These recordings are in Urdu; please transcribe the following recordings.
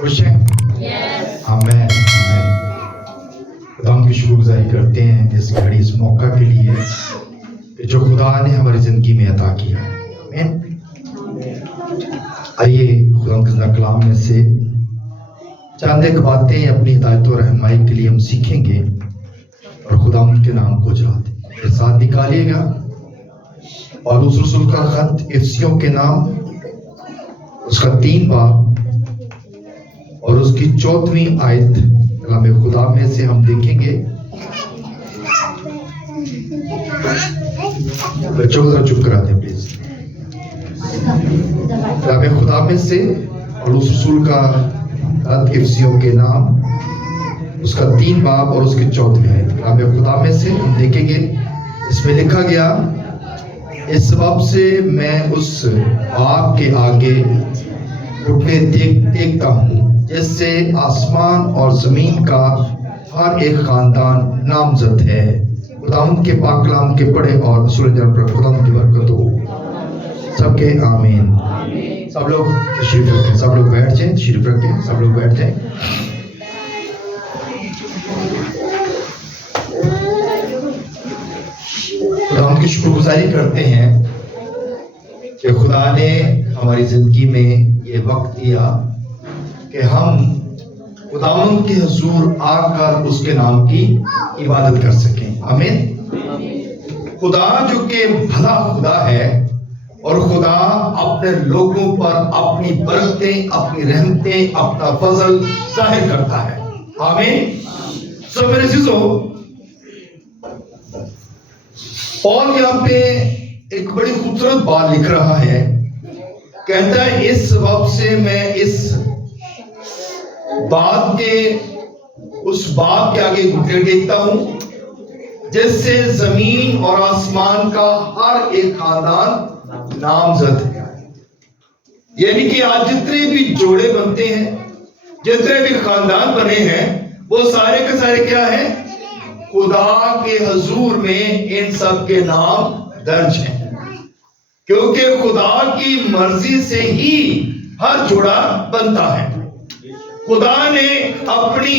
خوش ہیں؟ آمین آمین۔ خدا کی شکر گزاری کرتے ہیں اس گھڑی اس موقع کے لیے کہ جو خدا نے ہماری زندگی میں عطا کیا ہے۔ آمین۔ آئیے خدا کے زندہ کلام میں سے چند ایک باتیں اپنی ہدایت و رہنمائی کے لیے ہم سیکھیں گے اور خدا ان کے نام کو جلاتے ہیں۔ میرے ساتھ نکالیے گا پالوس رسول کا خط افسیوں کے نام، اس کا 3 باب اور اس کی 14ویں آیت کلام خدا میں سے ہم دیکھیں گے۔ بچوں کو ذرا چپ کرا دیں پلیز۔ کلام خدا میں سے پالوس رسول کا خط افسیوں کے نام، اس کا 3 باب اور اس کی 14ویں آیت کلام خدا میں سے ہم دیکھیں گے۔ اس میں لکھا گیا، اس سبب سے میں اس آپ کے آگے گھٹنے ٹیکتا ہوں جس سے آسمان اور زمین کا ہر ایک خاندان نامزد ہے۔ خداوند کے پاک کلام کے پڑھے اور سورج پر خداوند کی برکت ہو۔ سب کے آمین۔ سب لوگ تشریف رکھیں، سب لوگ بیٹھ جائیں، تشریف رکھیں، سب لوگ بیٹھ جائیں۔ خداوند کی شکر گزاری کرتے ہیں کہ خدا نے ہماری زندگی میں یہ وقت دیا کہ ہم خداوند کے حضور آ کر اس کے نام کی عبادت کر سکیں۔ آمین۔ خدا جو کہ بھلا خدا ہے اور خدا اپنے لوگوں پر اپنی برکتیں، اپنی رحمتیں، اپنا فضل ظاہر کرتا ہے۔ آمین۔ سو میرے عزیزو، پال یہاں پہ ایک بڑی خوبصورت بات لکھ رہا ہے۔ کہتا ہے اس سبب سے میں اس بات کے اس بات کے آگے گھٹنے ٹیکتا ہوں جس سے زمین اور آسمان کا ہر ایک خاندان نامزد ہے۔ یعنی کہ آج جتنے بھی جوڑے بنتے ہیں، جتنے بھی خاندان بنے ہیں، وہ سارے کے سارے کیا ہیں؟ خدا کے حضور میں ان سب کے نام درج ہیں، کیونکہ خدا کی مرضی سے ہی ہر جوڑا بنتا ہے۔ خدا نے اپنی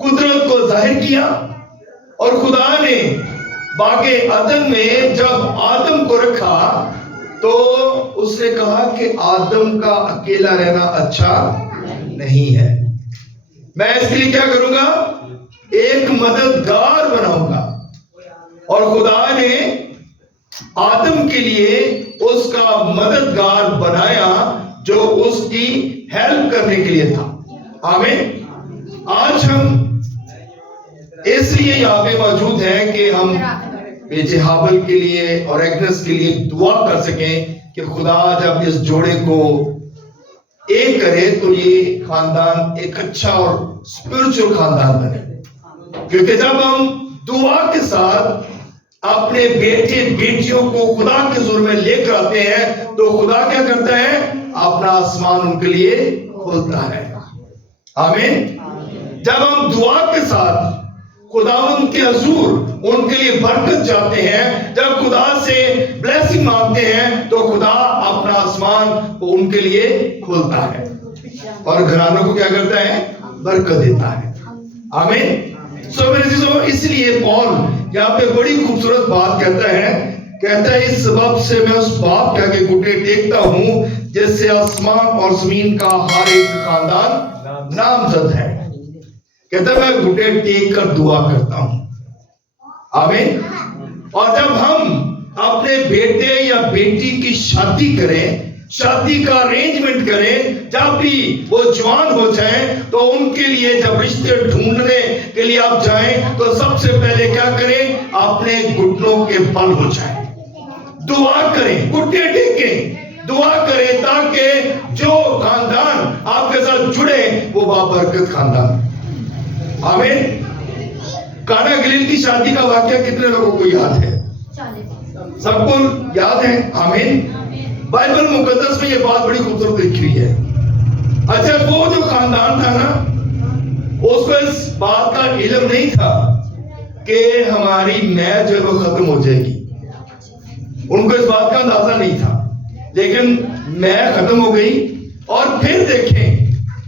قدرت کو ظاہر کیا اور خدا نے باغ عدن میں جب آدم کو رکھا تو اس نے کہا کہ آدم کا اکیلا رہنا اچھا نہیں ہے، میں اس کے لیے کیا کروں گا؟ ایک مددگار بناؤں گا۔ اور خدا نے آدم کے لیے اس کا مددگار بنایا جو اس کی ہیلپ کرنے کے لیے تھا۔ آمین۔ آج ہم اس لیے یہاں پہ موجود ہیں کہ ہم بیٹے ہابل کے لیے اور ایگنس کے لیے دعا کر سکیں کہ خدا جب اس جوڑے کو ایک کرے تو یہ خاندان ایک اچھا اور اسپرچل خاندان بنے، کیونکہ جب ہم دعا کے ساتھ اپنے بیٹے بیٹیوں کو خدا کے حضور میں لے کر آتے ہیں تو خدا کیا کرتا ہے؟ اپنا آسمان ان کے لیے کھولتا ہے۔ آمین۔ جب ہم دعا کے ساتھ خداوند کے حضور ان کے لیے برکت چاہتے ہیں، جب خدا سے بلیسنگ مانگتے ہیں تو خدا اپنا آسمان ان کے لیے کھولتا ہے اور گھرانوں کو کیا کرتا ہے؟ برکت دیتا ہے۔ آمین۔ سو میرے عزیزو، اس لیے پال یہاں پہ بڑی خوبصورت بات کہتا ہے اس سبب سے میں اس باپ کے آگے گھٹنے ٹیکتا ہوں جس سے آسمان اور زمین کا ہر ایک خاندان نامزد ہے۔ کہتا ہے میں گھٹنے ٹیک کر دعا کرتا ہوں۔ آمین۔ اور جب ہم اپنے بیٹے یا بیٹی کی شادی کریں، شادی کا ارینجمنٹ کریں، جب بھی وہ جوان ہو جائیں تو ان کے لیے جب رشتے ڈھونڈنے کے لیے آپ جائیں تو سب سے پہلے کیا کریں؟ اپنے گھٹنوں کے بل ہو جائیں، دعا کریں، گھٹنے ٹیکیں، دعا کریں تاکہ جو خاندان آپ کے ساتھ جڑے وہ بابرکت خاندان۔ آمین۔ کانا گلیل کی شادی کا واقعہ کتنے لوگوں کو یاد ہے؟ سب کو یاد ہے؟ آمین۔ بائبل مقدس میں یہ بات بڑی خوبصورت لکھی ہوئی ہے۔ اچھا، وہ جو خاندان تھا نا، اس کو اس بات کا علم نہیں تھا کہ ہماری میچ جو ہے وہ ختم ہو جائے گی، ان کو اس بات کا اندازہ نہیں تھا، لیکن میچ ختم ہو گئی اور پھر دیکھیں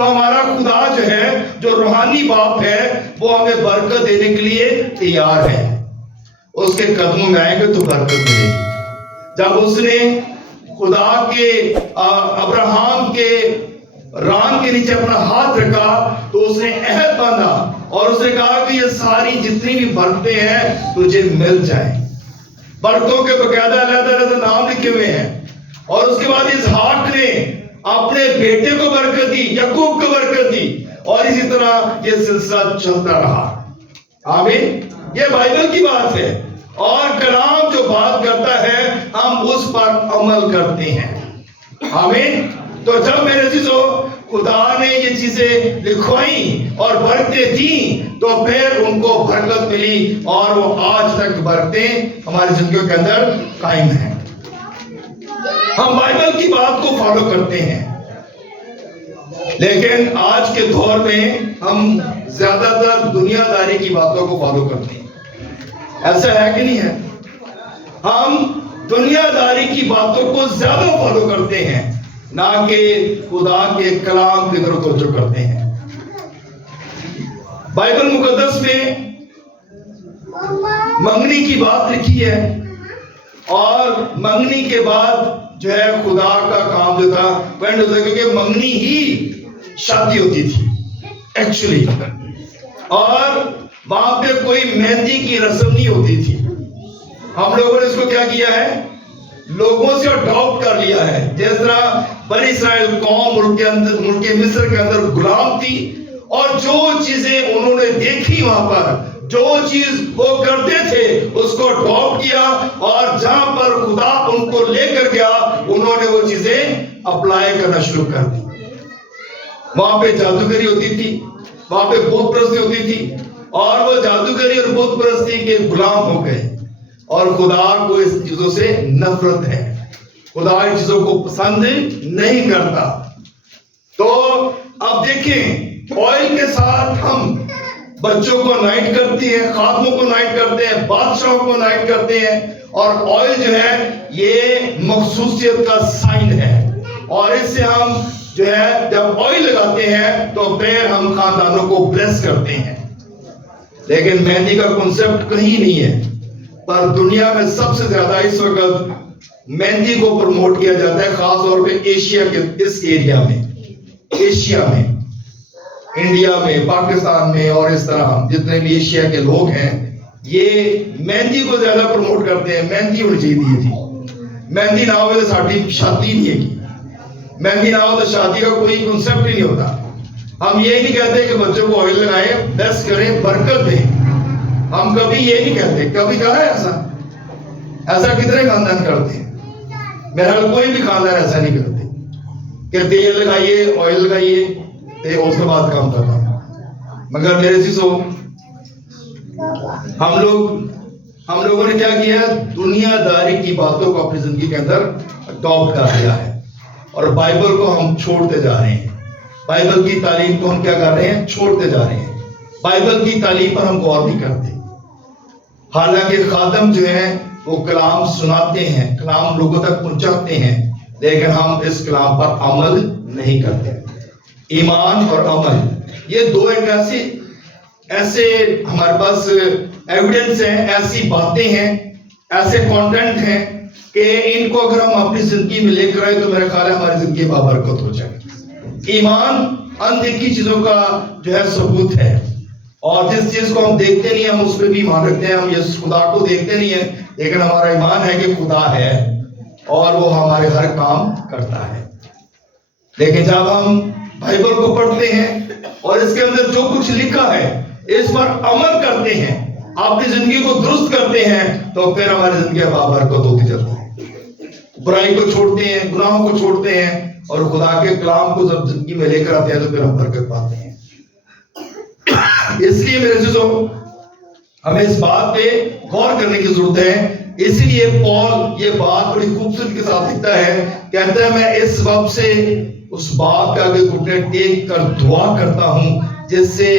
تو ہمارا خدا جو ہے، جو روحانی باپ ہے، وہ ہمیں برکت دینے کے لیے تیار ہے. اس کے قدموں میں آئیں گے تو برکت ملے گی. جب اس نے خدا کے ابراہم کے ران کے نیچے اپنا ہاتھ رکھا تو اس نے عہد باندھا اور اس نے کہا کہ یہ ساری جتنی بھی برکتیں ہیں تجھے مل جائیں. برکتوں کے باقاعدہ علیحدہ نام لکھے ہوئے ہیں. اور اس کے بعد اسحاق نے اپنے بیٹے کو برکت دی، یعقوب کو برکت دی، اور اسی طرح یہ سلسلہ چلتا رہا. آمین. یہ بائبل کی بات ہے، اور کلام جو بات کرتا ہے ہم اس پر عمل کرتے ہیں. آمین. تو جب میرے عزیزو خدا نے یہ چیزیں لکھوائیں اور برکتیں دیں تو پھر ان کو برکت ملی، اور وہ آج تک برکتیں ہماری زندگیوں کے اندر قائم ہیں. ہم بائبل کی بات کو فالو کرتے ہیں، لیکن آج کے دور میں ہم زیادہ تر دنیا داری کی باتوں کو فالو کرتے ہیں. ایسا ہے کہ نہیں ہے؟ ہم دنیا داری کی باتوں کو زیادہ فالو کرتے ہیں، نہ کہ خدا کے کلام کی طرف توجہ کرتے ہیں. بائبل مقدس میں منگنی کی بات لکھی ہے، اور منگنی کے بعد جو ہے خدا کا کام جو تھا پینڈ ہوتا ہے، کیونکہ منگنی ہی شادی ہوتی تھی ایکچولی، اور وہاں پہ کوئی مہندی کی رسم نہیں ہوتی تھی. ہم لوگوں نے اس کو کیا کیا ہے؟ لوگوں سے اڈاپٹ کر لیا ہے. جس طرح بنی اسرائیل قوم ملک مصر کے اندر غلام تھی، اور جو چیزیں انہوں نے دیکھی وہاں پر، جو چیز وہ کرتے تھے اس کو اڈاپٹ کیا، اور جہاں پر خدا ان کو لے کر گیا انہوں نے وہ چیزیں اپلائی کرنا شروع کر دی. وہاں پہ جادوگری ہوتی تھی، وہاں پہ بت پرستی ہوتی تھی، اور وہ جادوگری اور بت پرستی کے غلام ہو گئے. اور خدا کو اس چیزوں سے نفرت ہے، خدا ان چیزوں کو پسند نہیں کرتا. تو اب دیکھیں، آئل کے ساتھ ہم بچوں کو انائٹ کرتے ہیں، خادموں کو انائٹ کرتے ہیں، بادشاہوں کو انائٹ کرتے ہیں، اور آئل جو ہے یہ مخصوصیت کا سائن ہے. اور اس سے ہم جو ہے جب آئل لگاتے ہیں تو پھر ہم خاندانوں کو بلیس کرتے ہیں. لیکن مہندی کا کنسپٹ کہیں نہیں ہے. پر دنیا میں سب سے زیادہ اس وقت مہندی کو پروموٹ کیا جاتا ہے، خاص طور پہ ایشیا کے اس ایریا میں، ایشیا میں، انڈیا میں، پاکستان میں، اور اس طرح جتنے بھی ایشیا کے لوگ ہیں یہ مہندی کو زیادہ پروموٹ کرتے ہیں. مہندی ہونی چاہیے تھی. مہندی نہ ہو تو ساری شادی نہیں ہے. مہندی نہ ہو تو شادی کا کوئی کنسپٹ ہی نہیں ہوتا. ہم یہ نہیں کہتے کہ بچوں کو آئل لگائیں، بلیس کریں، برکت دیں. ہم کبھی یہ نہیں کہتے. کبھی کہا ہے ایسا؟ ایسا کتنے خاندان کرتے ہیں؟ میرا کوئی بھی خاندان ایسا نہیں کرتے کہ تیل لگائیے، آئل لگائیے، اس کے بعد کام کرنا. مگر میرے چیزوں ہم لوگوں نے کیا کیا ہے؟ دنیا داری کی باتوں کو اپنی زندگی کے اندر اڈاپٹ کر لیا ہے، اور بائبل کو ہم چھوڑتے جا رہے ہیں. بائبل کی تعلیم کو ہم کیا کر رہے ہیں؟ چھوڑتے جا رہے ہیں. بائبل کی تعلیم پر ہم غور نہیں کرتے. حالانکہ خادم جو ہیں وہ کلام سناتے ہیں، کلام لوگوں تک پہنچاتے ہیں، لیکن ہم اس کلام پر عمل نہیں کرتے. ایمان اور عمل یہ دو ایک ایسے ہمارے پاس ایویڈنس ہیں، ایسی باتیں ہیں، ایسے کانٹینٹ ہیں کہ ان کو اگر ہم اپنی زندگی میں لے کر آئے تو میرے خیال ہے ہماری زندگی بابرکت ہو جائے. ایمان اندیکھی چیزوں کا جو ہے ثبوت ہے، اور جس چیز کو ہم دیکھتے نہیں ہم اس پہ بھی ایمان رکھتے ہیں. ہم اس خدا کو دیکھتے نہیں ہیں، لیکن ہمارا ایمان ہے کہ خدا ہے اور وہ ہمارے ہر کام کرتا ہے. لیکن جب ہم بائبل کو پڑھتے ہیں اور اس کے اندر جو کچھ لکھا ہے اس پر عمل کرتے ہیں، اپنی زندگی کو درست کرتے ہیں، تو پھر ہماری زندگی بابرکت ہوتی جاتی ہے. برائی کو چھوڑتے ہیں، گناہوں کو چھوڑتے ہیں، اور خدا کے کلام کو جب زندگی میں لے کر آتے ہیں تو پھر ہم برکت پاتے ہیں. اس لیے میرے عزیزوں ہمیں اس بات پہ غور کرنے کی ضرورت ہے. اس لیے پال یہ بات بڑی خوبصورتی کے ساتھ لکھتا ہے، کہتا ہے میں اس وقت سے اس باپ کے آگے گھٹنے ٹیک کر دعا کرتا ہوں جس سے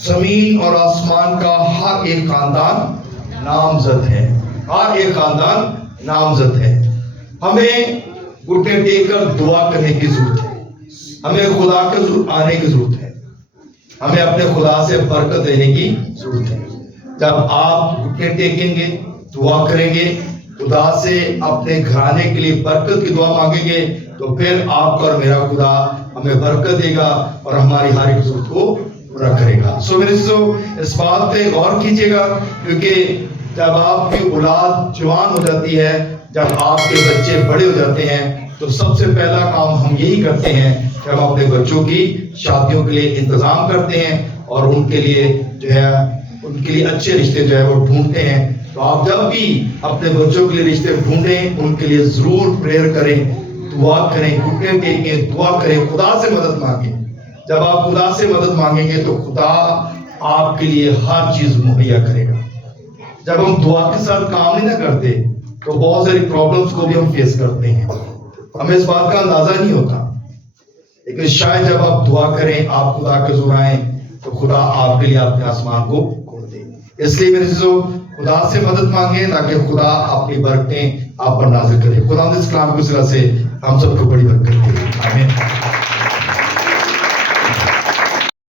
زمین اور آسمان کا ہر ایک خاندان نامزد ہے. ہر ایک خاندان نامزد ہے. ہمیں گھٹنے ٹیک کر دعا کرنے کی ضرورت ہے. ہمیں خدا کے آنے کی ضرورت ہے، ہمیں اپنے خدا سے برکت لینے کی ضرورت ہے۔ جب آپ گھٹنے ٹیکیں گے، دعا کریں گے، خدا سے اپنے گھرانے کے لیے برکت کی دعا مانگیں گے، تو پھر آپ کا اور میرا خدا ہمیں برکت دے گا اور ہماری ہر ایک ضرورت کو پورا کرے گا۔ سو میرے دوستو، اس بات پہ غور کیجیے گا، کیونکہ جب آپ کی اولاد جوان ہو جاتی ہے، جب آپ کے بچے بڑے ہو جاتے ہیں، تو سب سے پہلا کام ہم یہی کرتے ہیں کہ ہم اپنے بچوں کی شادیوں کے لیے انتظام کرتے ہیں اور ان کے لیے جو ہے ان کے لیے اچھے رشتے جو ہے وہ ڈھونڈتے ہیں۔ تو آپ جب بھی اپنے بچوں کے لیے رشتے ڈھونڈیں، ان کے لیے ضرور پریئر کریں، دعا کریں، گھٹنے ٹیکیں، دعا کریں، خدا سے مدد مانگیں۔ جب آپ خدا سے مدد مانگیں گے تو خدا آپ کے لیے ہر چیز مہیا کرے گا۔ جب ہم دعا کے ساتھ کام نہیں نہ کرتے تو بہت ساری پرابلمس کو بھی ہم فیس کرتے ہیں، ہمیں اس بات کا اندازہ نہیں ہوتا، لیکن شاید جب آپ دعا کریں، آپ خدا کے حضور آئیں، تو خدا آپ کے لیے اپنے آسمان کو کھول دے۔ اس لیے میرے عزیزو، خدا سے مدد مانگیں تاکہ خدا اپنی برکتیں آپ پر نازل کرے۔ خدا اس کلام کے وسیلہ سے ہم سب کو بڑی برکت دے۔ آمین۔